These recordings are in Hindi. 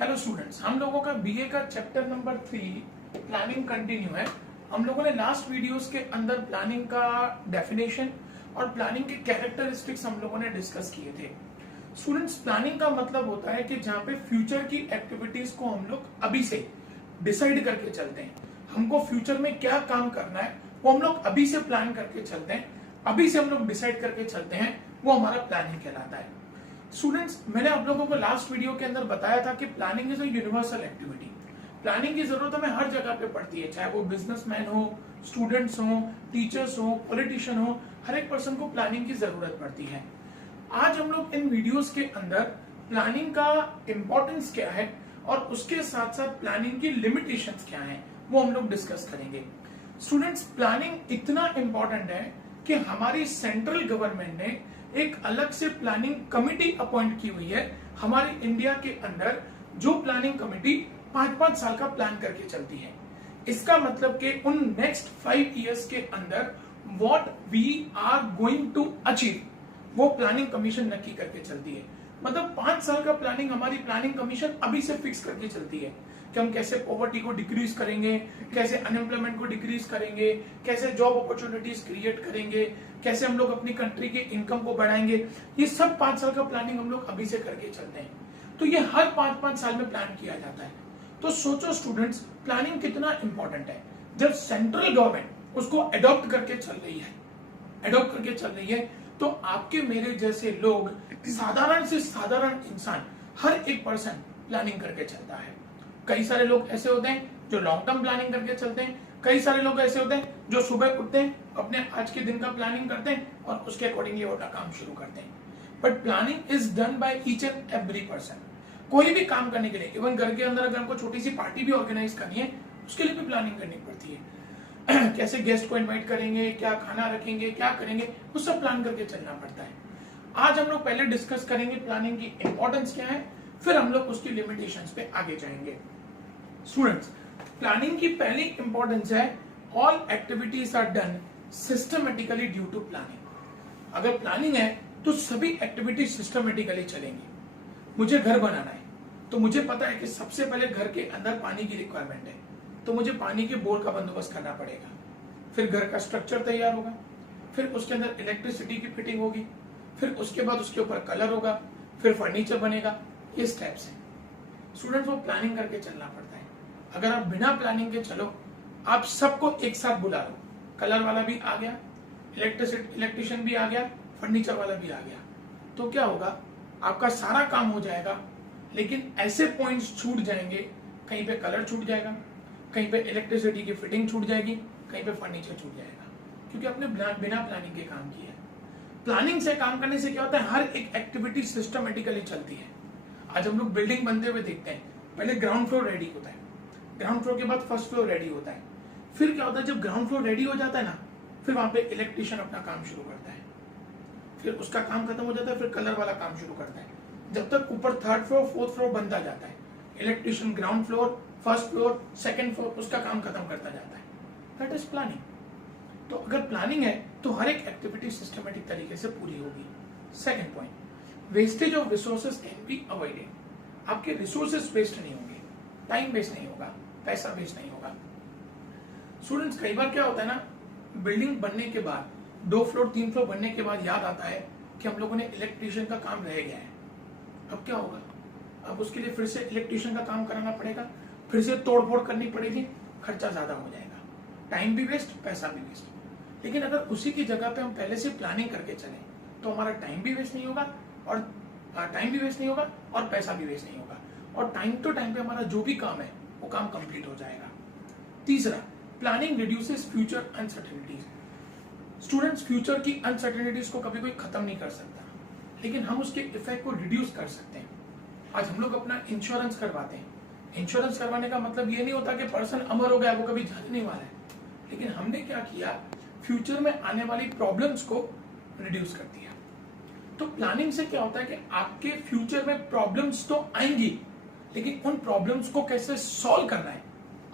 हेलो स्टूडेंट्स, हम लोगों का बीए का चैप्टर नंबर 3 प्लानिंग कंटिन्यू है। हम लोगों ने लास्ट वीडियोस के अंदर प्लानिंग का डेफिनेशन और प्लानिंग के कैरेक्टरिस्टिक्स हम लोगों ने डिस्कस किए थे। स्टूडेंट्स, प्लानिंग का मतलब होता है कि जहां पे फ्यूचर की एक्टिविटीज को हम लोग अभी से डिसाइड करके चलते हैं। हमको फ्यूचर में क्या काम करना है वो हम लोग अभी से प्लान करके चलते हैं, अभी से हम लोग डिसाइड करके चलते हैं, वो हमारा प्लानिंग कहलाता है। स्टूडेंट्स, मैंने आप लोगों को लास्ट वीडियो के अंदर बताया था कि planning is a universal activity. Planning की जरूरत हमें हर जगह पे पड़ती है, चाहे वो बिजनेसमैन हो, स्टूडेंट्स हो, टीचर्स हो, पॉलिटिशियन हो, हर एक पर्सन को प्लानिंग की जरूरत पड़ती है। आज हम लोग इन वीडियोस के अंदर प्लानिंग का इंपॉर्टेंस क्या है और उसके साथ साथ प्लानिंग की लिमिटेशंस क्या हैं वो हम लोग डिस्कस करेंगे। स्टूडेंट्स, प्लानिंग इतना इंपॉर्टेंट है कि हमारी सेंट्रल गवर्नमेंट ने एक अलग से प्लानिंग कमेटी अपॉइंट की हुई है हमारे इंडिया के अंदर, जो प्लानिंग कमेटी 5-5 साल का प्लान करके चलती है। इसका मतलब कि उन नेक्स्ट 5 इयर्स के अंदर what we are going to achieve वो प्लानिंग कमीशन नक्की करके चलती है। मतलब 5 साल का प्लानिंग हमारी प्लानिंग कमीशन अभी से फिक्स करके चलती है कि हम कैसे पॉवर्टी को डिक्रीज करेंगे, कैसे अनएम्प्लॉयमेंट को डिक्रीज करेंगे, कैसे जॉब अपॉर्चुनिटीज क्रिएट करेंगे, कैसे हम लोग अपनी कंट्री के इनकम को बढ़ाएंगे। ये सब 5 साल का प्लानिंग हम लोग अभी से करके चलते हैं। तो ये हर 5-5 साल में प्लान किया जाता है। तो सोचो स्टूडेंट्स, प्लानिंग कितना इंपॉर्टेंट है। जब सेंट्रल गवर्नमेंट उसको अडॉप्ट करके चल रही है, तो आपके मेरे जैसे लोग, साधारण से साधारण इंसान, हर एक पर्सन प्लानिंग करके चलता है। कई सारे लोग ऐसे होते हैं जो लॉन्ग टर्म प्लानिंग करके चलते हैं, कई सारे लोग ऐसे होते हैं जो सुबह उठते हैं, अपने आज के दिन का प्लानिंग करते हैं और उसके अकॉर्डिंगली वो अपना काम शुरू करते हैं। But planning is done by each and every person. कोई भी काम करने के लिए, इवन घर के अंदर अगर हमको छोटी सी पार्टी भी ऑर्गेनाइज करनी है, उसके लिए भी प्लानिंग करनी पड़ती है। कैसे गेस्ट को इन्वाइट करेंगे, क्या खाना रखेंगे, क्या करेंगे, वो सब प्लान करके चलना पड़ता है। आज हम लोग पहले डिस्कस करेंगे प्लानिंग की इंपॉर्टेंस क्या है, फिर हम लोग उसकी लिमिटेशंस पे आगे जाएंगे। स्टूडेंट्स, प्लानिंग की पहली इंपॉर्टेंस है all activities are done systematically due to planning. अगर प्लानिंग है तो सभी एक्टिविटीज सिस्टमेटिकली चलेंगी। मुझे घर बनाना है तो मुझे पता है कि सबसे पहले घर के अंदर पानी की रिक्वायरमेंट है, तो मुझे पानी के बोर का बंदोबस्त करना पड़ेगा। फिर घर का स्ट्रक्चर तैयार होगा, फिर उसके अंदर इलेक्ट्रिसिटी की फिटिंग होगी, फिर उसके बाद उसके ऊपर कलर होगा, फिर फर्नीचर बनेगा। ये स्टेप्स हैं स्टूडेंट्स, वो प्लानिंग करके चलना पड़ता है। अगर आप बिना प्लानिंग के चलो, आप सबको एक साथ बुला लो, कलर वाला भी आ गया, इलेक्ट्रिशियन भी आ गया, फर्नीचर वाला भी आ गया, तो क्या होगा, आपका सारा काम हो जाएगा, लेकिन ऐसे पॉइंट्स छूट जाएंगे, कहीं पे कलर छूट जाएगा, कहीं पे इलेक्ट्रिसिटी की फिटिंग छूट जाएगी, कहीं पे फर्नीचर छूट जाएगा, क्योंकि आपने बिना प्लानिंग के काम किया है। प्लानिंग से काम करने से क्या होता है, हर एक एक्टिविटी सिस्टमेटिकली चलती है। आज हम लोग बिल्डिंग बनते हुए देखते हैं, पहले ग्राउंड फ्लोर रेडी होता है, ग्राउंड फ्लोर के बाद फर्स्ट फ्लोर रेडी होता है, फिर क्या होता है, जब ग्राउंड फ्लोर रेडी हो जाता है ना, फिर वहां पे इलेक्ट्रिशियन अपना काम शुरू करता है, फिर उसका काम खत्म हो जाता है, फिर कलर वाला काम शुरू करता है। जब तक ऊपर 3rd फ्लोर 4th फ्लोर बनता जाता है, electrician ground floor, first floor, 2nd floor, उसका काम खत्म करता जाता है। That is planning. तो अगर प्लानिंग है तो हर एक एक्टिविटी सिस्टमेटिक तरीके से पूरी होगी। Second point, wastage of resources can be avoided. आपके रिसोर्सेज वेस्ट नहीं होंगे, टाइम वेस्ट नहीं होगा, पैसा वेस्ट नहीं होगा। स्टूडेंट्स, कई बार क्या होता है ना, बिल्डिंग बनने के बाद 2 फ्लोर 3 फ्लोर बनने के बाद याद आता है कि हम लोगों ने इलेक्ट्रिशियन का काम रह गया है। अब क्या होगा, अब उसके लिए फिर से इलेक्ट्रिशियन का काम कराना पड़ेगा, फिर से तोड़फोड़ करनी पड़ेगी, खर्चा ज्यादा हो जाएगा, टाइम भी वेस्ट, पैसा भी वेस्ट। लेकिन अगर उसी की जगह पे हम पहले से प्लानिंग करके चलें तो हमारा टाइम भी वेस्ट नहीं होगा और पैसा भी वेस्ट नहीं होगा, और टाइम टू टाइम पे हमारा जो भी काम है वो काम कंप्लीट हो जाएगा। तीसरा, planning reduces future uncertainties. Students, future की अनसर्टेनिटीज को कभी कोई खत्म नहीं कर सकता, लेकिन हम उसके इफेक्ट को रिड्यूस कर सकते हैं। आज हम लोग अपना इंश्योरेंस करवाते हैं। इंश्योरेंस करवाने का मतलब ये नहीं होता कि पर्सन अमर हो गया, वो कभी जाने नहीं वाला है, लेकिन हमने क्या किया, फ्यूचर में आने वाली प्रॉब्लम्स को रिड्यूस कर दिया। तो प्लानिंग से क्या होता है कि आपके फ्यूचर में प्रॉब्लम्स तो आएंगी, लेकिन उन प्रॉब्लम्स को कैसे सॉल्व करना है,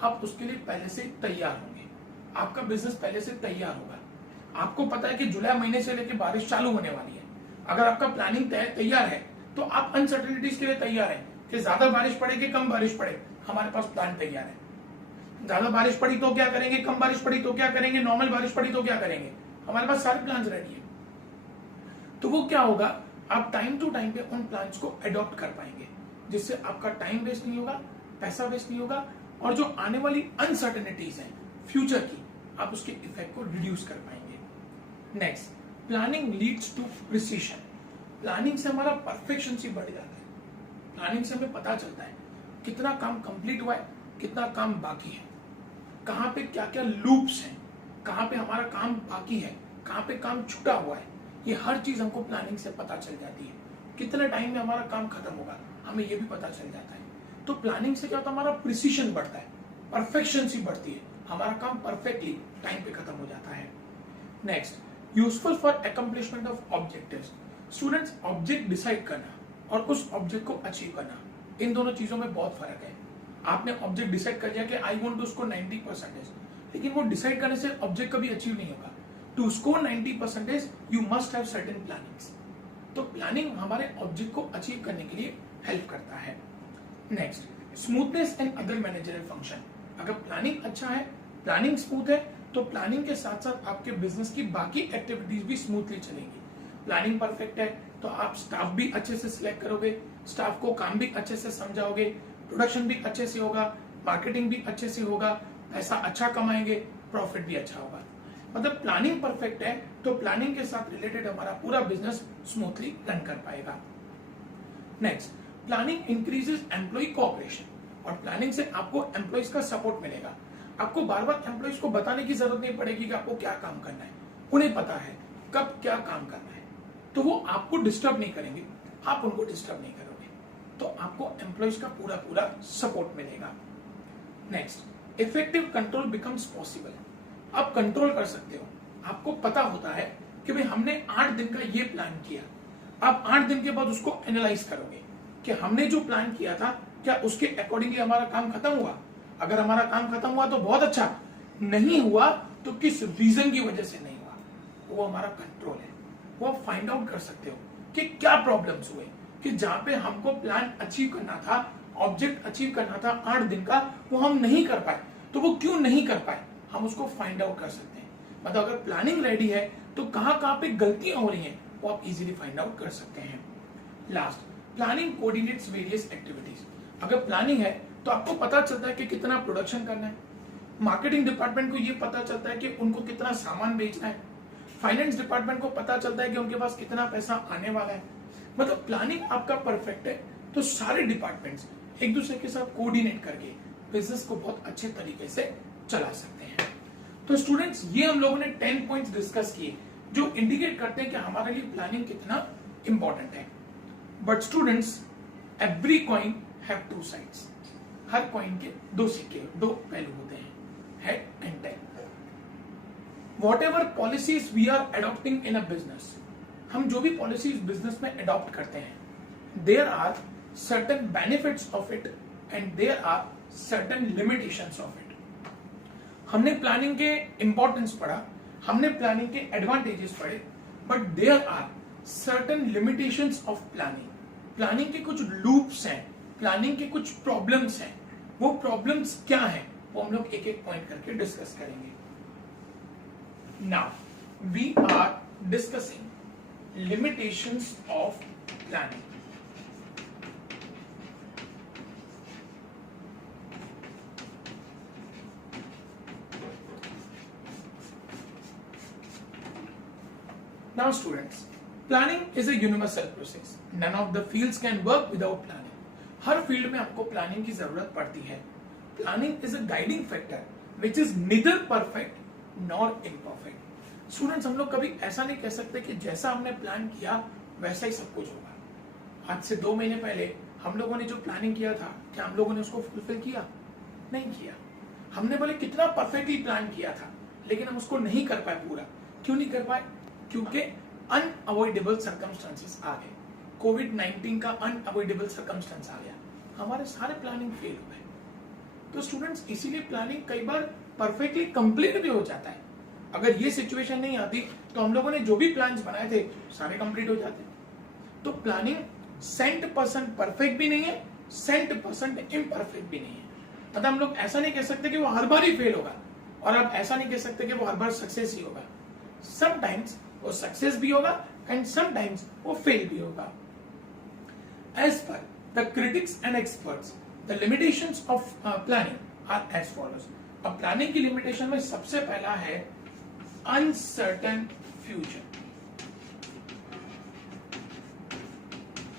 आप उसके लिए पहले से तैयार होंगे। आपका बिजनेस पहले से तैयार होगा। आपको पता है कि जुलाई महीने से लेकर बारिश चालू होने वाली है। अगर आपका प्लानिंग तैयार है तो आप अनसर्टेनिटीज के लिए तैयार है कि ज्यादा बारिश पड़े कि कम बारिश पड़े, हमारे पास प्लान तैयार है। ज्यादा बारिश पड़ी तो क्या करेंगे, कम बारिश पड़ी तो क्या करेंगे, नॉर्मल बारिश पड़ी तो क्या करेंगे, हमारे पास सारे प्लान्स रेडी है। तो वो क्या होगा, आप टाइम टू टाइम पे उन प्लान्स को अडॉप्ट कर पाएंगे, जिससे आपका टाइम वेस्ट नहीं होगा, पैसा वेस्ट नहीं होगा, और जो आने वाली अनसर्टेनिटीज हैं फ्यूचर की, आप उसके इफेक्ट को रिड्यूस कर पाएंगे। Next, planning leads to precision. Planning से हमारा परफेक्शन बढ़ जाता है। प्लानिंग से हमें पता चलता है कितना काम कंप्लीट हुआ है, कितना काम बाकी है, कहाँ पे क्या क्या लूप्स हैं, कहाँ पे हमारा काम बाकी है, कहाँ पे काम छूटा हुआ है, ये हर चीज हमको प्लानिंग से पता चल जाती है। कितने टाइम में हमारा काम खत्म होगा, हमें ये भी पता चल जाता है। तो प्लानिंग से क्या होता है, हमारा प्रिसीशन बढ़ता है, परफेक्शन बढ़ती है, हमारा काम परफेक्टली टाइम पे खत्म हो जाता है। Next, useful for accomplishment of objectives. Students, object decide करना और उस ऑब्जेक्ट को अचीव करना, इन दोनों चीजों में बहुत फर्क है। आपने ऑब्जेक्ट डिसाइड कर लिया कि आई वांट टू स्कोर 90%, लेकिन वो डिसाइड करने से ऑब्जेक्ट कभी अचीव नहीं होगा। To score 90% you must have certain plannings. तो प्लानिंग हमारे ऑब्जेक्ट को अचीव करने के लिए हेल्प करता है। Next, smoothness and other managerial function. अगर प्लानिंग अच्छा है, प्लानिंग स्मूथ है, तो प्लानिंग के साथ साथ आपके बिजनेस की बाकी एक्टिविटीज भी स्मूथली चलेंगी। प्लानिंग परफेक्ट है तो आप स्टाफ भी अच्छे से सिलेक्ट करोगे, स्टाफ को काम भी अच्छे से समझाओगे, प्रोडक्शन भी अच्छे से होगा, मार्केटिंग भी अच्छे से होगा, पैसा अच्छा कमाएंगे, प्रॉफिट भी अच्छा होगा। मतलब प्लानिंग परफेक्ट है तो प्लानिंग के साथ रिलेटेड हमारा पूरा बिजनेस स्मूथली रन कर पाएगा। Next, planning increases employ cooperation. और प्लानिंग से आपको एम्प्लॉयज का सपोर्ट मिलेगा। आपको बार बार एम्प्लॉयज को बताने की जरूरत नहीं पड़ेगी कि आपको क्या काम करना है, उन्हें पता है कब क्या काम करना है, तो वो आपको डिस्टर्ब नहीं करेंगे, आप उनको डिस्टर्ब नहीं करोगे, तो आपको एम्प्लॉयज का पूरा पूरा सपोर्ट मिलेगा। Next, effective control becomes possible. आप कंट्रोल कर सकते हो, आपको पता होता है कि भाई हमने 8 दिन का ये प्लान किया, आप 8 दिन के बाद उसको एनालाइज करोगे कि हमने जो प्लान किया था क्या उसके अकॉर्डिंगली हमारा काम खत्म हुआ। अगर हमारा काम खत्म हुआ तो बहुत अच्छा, नहीं हुआ तो किस रीजन की वजह से नहीं हुआ, वो हमारा कंट्रोल है। वो आप फाइंड आउट कर सकते हो कि क्या प्रॉब्लम्स हुए, कि जहां पे हमको प्लान अचीव करना था, ऑब्जेक्ट अचीव करना था 8 दिन का, वो हम नहीं कर पाए, तो वो क्यों नहीं कर पाए, हम उसको फाइंड आउट कर सकते हैं। मतलब अगर प्लानिंग रेडी है तो कहां कहां पे गलतियां हो रही हैं वो आप इजीली फाइंड आउट कर सकते हैं। Last, planning coordinates various activities. अगर प्लानिंग है तो आपको पता चलता है कि कितना प्रोडक्शन करना है, मार्केटिंग डिपार्टमेंट को ये पता चलता है कि उनको कितना सामान बेचना है, फाइनेंस डिपार्टमेंट को पता चलता है कि उनके पास कितना पैसा आने वाला है। मतलब प्लानिंग आपका परफेक्ट है तो सारे डिपार्टमेंट्स एक दूसरे के साथ कोऑर्डिनेट करके बिजनेस को बहुत अच्छे तरीके से चला सकते हैं। तो स्टूडेंट्स, ये हम लोगों ने 10 पॉइंट्स डिस्कस किए जो इंडिकेट करते हैं कि हमारे लिए प्लानिंग कितना इंपॉर्टेंट है। But students, every coin have 2 sides. हर कॉइन के 2 सिक्के, 2 पहलू होते हैं, head and tail. Whatever policies we are adopting in a business, हम जो भी पॉलिसीज बिजनेस में अडॉप्ट करते हैं, there are certain benefits of it and there are certain limitations of it. हमने प्लानिंग के इंपॉर्टेंस पढ़ा, हमने प्लानिंग के एडवांटेजेस पढ़े, but there are certain limitations of planning. Planning के कुछ लूप्स हैं, प्लानिंग के कुछ प्रॉब्लम्स हैं। वो प्रॉब्लम्स क्या हैं वो हम लोग एक एक पॉइंट करके डिस्कस करेंगे। Now we are discussing limitations of planning. Now students, planning is a universal process. None of the fields can work without planning. Her field में आपको प्लानिंग की जरूरत पड़ती है। Planning is a guiding factor which is neither perfect nor imperfect. Students, हम लोग कभी ऐसा नहीं कह सकते कि जैसा हमने प्लान किया वैसा ही सब कुछ होगा। आज से 2 महीने पहले हम लोगों ने जो प्लानिंग किया था, क्या हम लोगों ने उसको फुलफिल किया? नहीं किया। हमने भले कितना परफेक्टली प्लान किया था, लेकिन हम उसको नहीं कर पाए पूरा। क्यों नहीं कर पाए? क्योंकि अनअवॉइडेबल सर्कमस्टेंसेस आ गए। कोविड-19 का अनअवॉइडेबल सर्कमस्टेंस आ गया, हमारे सारे प्लानिंग फेल हो गए। तो स्टूडेंट्स, इसीलिए प्लानिंग कई बार परफेक्टली कंप्लीट भी हो जाता है। अगर ये सिचुएशन नहीं आती तो हम लोगों ने जो भी प्लान्स बनाए थे सारे कंप्लीट हो जाते। तो प्लानिंग 100% परफेक्ट भी नहीं है 100% इम्परफेक्ट भी नहीं है। मतलब हम लोग ऐसा नहीं कह सकते कि वो हर बार ही फेल होगा, और आप ऐसा नहीं कह सकते कि वो हर बार सक्सेस ही होगा। समटाइम्स वो सक्सेस भी होगा एंड समटाइम्स वो फेल भी होगा। As per the critics and experts, the limitations of planning are as follows. अब प्लानिंग की लिमिटेशन में सबसे पहला है uncertain future.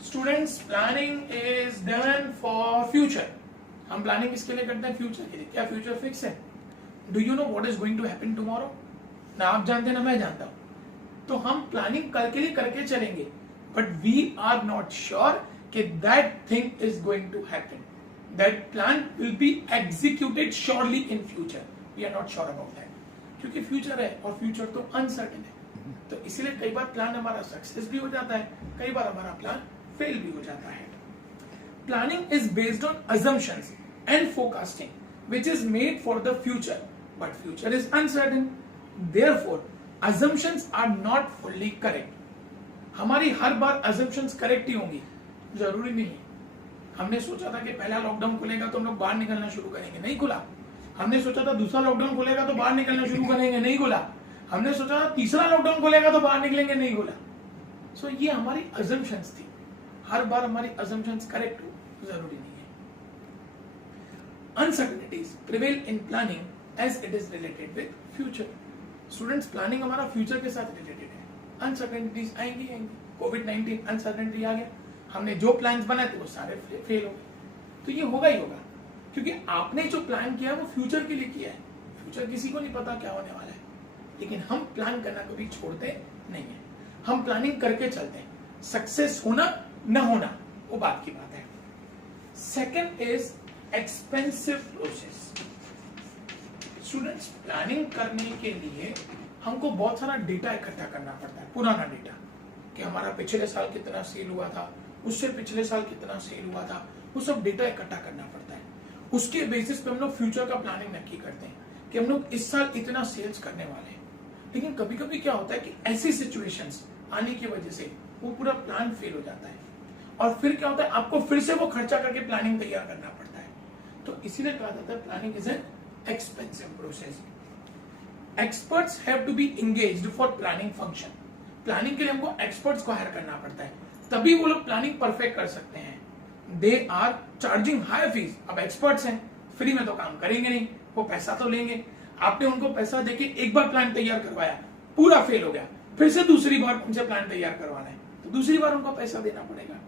Students, planning is done for future. हम प्लानिंग किसके लिए करते हैं? फ्यूचर के लिए। क्या फ्यूचर फिक्स है? Do you know what is going to happen tomorrow? ना आप जानते ना मैं जानता हूं। तो हम प्लानिंग कल के लिए करके चलेंगे, but we are not sure कि that thing is going to happen, that plan will be executed surely in future. We are not sure about that, क्योंकि फ्यूचर है और फ्यूचर तो अनसर्टेन है। तो इसीलिए कई बार प्लान हमारा सक्सेस भी हो जाता है, कई बार हमारा प्लान फेल भी हो जाता है। Planning is based on assumptions and forecasting which is made for the future, but future is uncertain, therefore assumptions are not fully correct. हमारी हर बार assumptions करेक्ट ही होंगी, जरूरी नहीं है। हमने सोचा था कि पहला लॉकडाउन खुलेगा तो हम लोग बाहर निकलना शुरू करेंगे, नहीं खुला। हमने सोचा था दूसरा लॉकडाउन खुलेगा तो बाहर निकलना शुरू करेंगे, नहीं खुला। हमने सोचा था तीसरा लॉकडाउन खुलेगा तो बाहर निकलेंगे, नहीं खुला। सो ये हमारी अजम्पशंस थी। हर बार हमारी अजम्पशंस करेक्ट हो जरूरी नहीं है। Uncertainties prevail in planning as it is related with future. Students, planning हमारा फ्यूचर के साथ रिलेटेड है। अनसर्टेनिटीज आएंगी। कोविड-19 अनसर्टेनिटी आ गया, हमने जो प्लान्स बनाए थे वो सारे फेल हो गए। तो ये होगा ही होगा, क्योंकि आपने जो प्लान किया वो फ्यूचर के लिए किया है। फ्यूचर किसी को नहीं पता क्या होने वाला है, लेकिन हम प्लान करना कभी छोड़ते नहीं है। हम प्लानिंग करके चलते हैं। सक्सेस होना न होना वो बात की बात है। Second is expensive process. Students, planning करने के लिए हमको बहुत सारा डेटा इकट्ठा करना पड़ता है, पुराना डेटा, कि हमारा पिछले साल कितना सेल हुआ था, उससे पिछले साल कितना सेल हुआ था, वो सब डेटा इकट्ठा करना पड़ता है। उसके बेसिस पे हम लोग फ्यूचर का प्लानिंग नक्की करते हैं कि हम लोग इस साल इतना सेल्स करने वाले हैं। लेकिन कभी कभी क्या होता है कि ऐसी सिचुएशंस आने की वजह से वो पूरा प्लान फेल हो जाता है, और फिर क्या होता है, आपको फिर से वो खर्चा करके प्लानिंग तैयार करना पड़ता है। तो इसीलिए कहा जाता है planning is an expensive process. Experts have to be engaged for planning function. Planning के लिए हमको एक्सपर्ट्स को हायर करना पड़ता है, तभी वो लोग प्लानिंग परफेक्ट कर सकते हैं। They are charging high fees. अब एक्सपर्ट्स हैं, फ्री में तो काम करेंगे नहीं, वो पैसा तो लेंगे। आपने उनको पैसा देके एक बार प्लान तैयार करवाया, पूरा फेल हो गया, फिर से दूसरी बार उनसे प्लान तैयार करवाना है, तो दूसरी बार उनको पैसा देना पड़ेगा।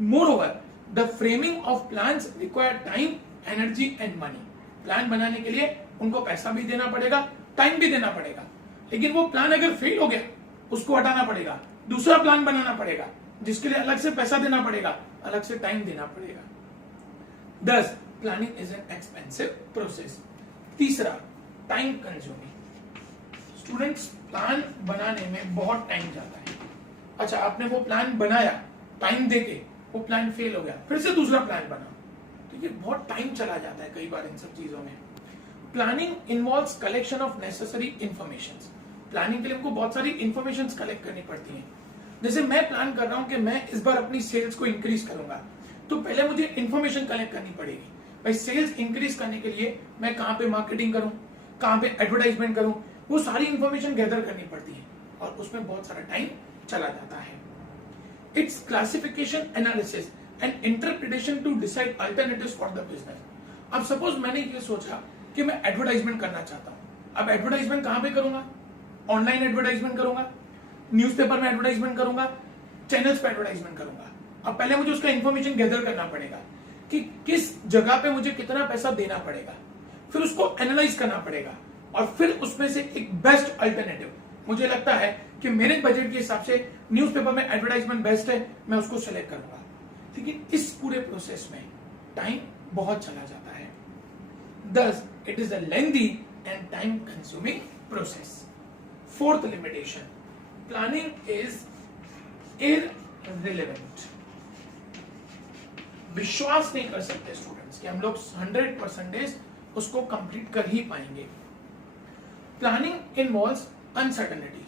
Moreover, the framing of plans require time, energy and money. Plan बनाने के लिए उनको पैसा भी देना पड़ेगा, टाइम भी देना पड़ेगा। लेकिन वो प्लान अगर फेल हो गया, उसको हटाना पड़ेगा, दूसरा प्लान बनाना पड़ेगा, जिसके लिए अलग से पैसा देना पड़ेगा, अलग से टाइम देना पड़ेगा। Thus, planning is an expensive process. तीसरा, टाइम कंज्यूमिंग। स्टूडेंट्स, प्लान बनाने में बहुत टाइम जाता है। अच्छा, आपने वो प्लान बनाया, टाइम देके वो प्लान फेल हो गया, फिर से दूसरा प्लान बना, तो ये बहुत टाइम चला जाता है कई बार इन सब चीजों में। Planning involves collection of necessary information. Planning के लिए हमको बहुत सारी इंफॉर्मेशन कलेक्ट करनी पड़ती हैं। जैसे मैं प्लान कर रहा हूं कि मैं इस बार अपनी सेल्स को इंक्रीज करूंगा, तो पहले मुझे इंफॉर्मेशन कलेक्ट करनी पड़ेगी। भाई, सेल्स इंक्रीज करने के लिए मैं कहां पे मार्केटिंग करूं, कहां पे एडवर्टाइजमेंट करूं, वो सारी इंफॉर्मेशन गैदर करनी पड़ती है, और उसमें बहुत सारा टाइम चला जाता है। Its classification, analysis and interpretation to decide alternatives for the business. अब सपोज मैंने ये सोचा कि मैं एडवर्टाइजमेंट करना चाहता हूं। अब एडवर्टाइजमेंट कहां पे करूंगा? ऑनलाइन एडवर्टाइजमेंट करूंगा, न्यूज़पेपर में एडवर्टाइजमेंट करूंगा, चैनल्स पे एडवर्टाइजमेंट करूंगा। अब पहले मुझे उसका इंफॉर्मेशन गैदर करना पड़ेगा कि किस जगह पे मुझे कितना पैसा देना पड़ेगा, फिर उसको एनालाइज करना पड़ेगा, और फिर उसमें से एक बेस्ट अल्टरनेटिव मुझे लगता है कि मेरे बजट के हिसाब से न्यूज़पेपर में एडवर्टाइजमेंट बेस्ट है, मैं उसको सेलेक्ट करूंगा। लेकिन इस पूरे प्रोसेस में टाइम बहुत चला जाता है। Thus, it is a lengthy and time consuming process. Fourth limitation, planning is irrelevant. विश्वास नहीं कर सकते स्टूडेंट्स कि हम लोग 100% उसको कंप्लीट कर ही पाएंगे। Planning involves uncertainty.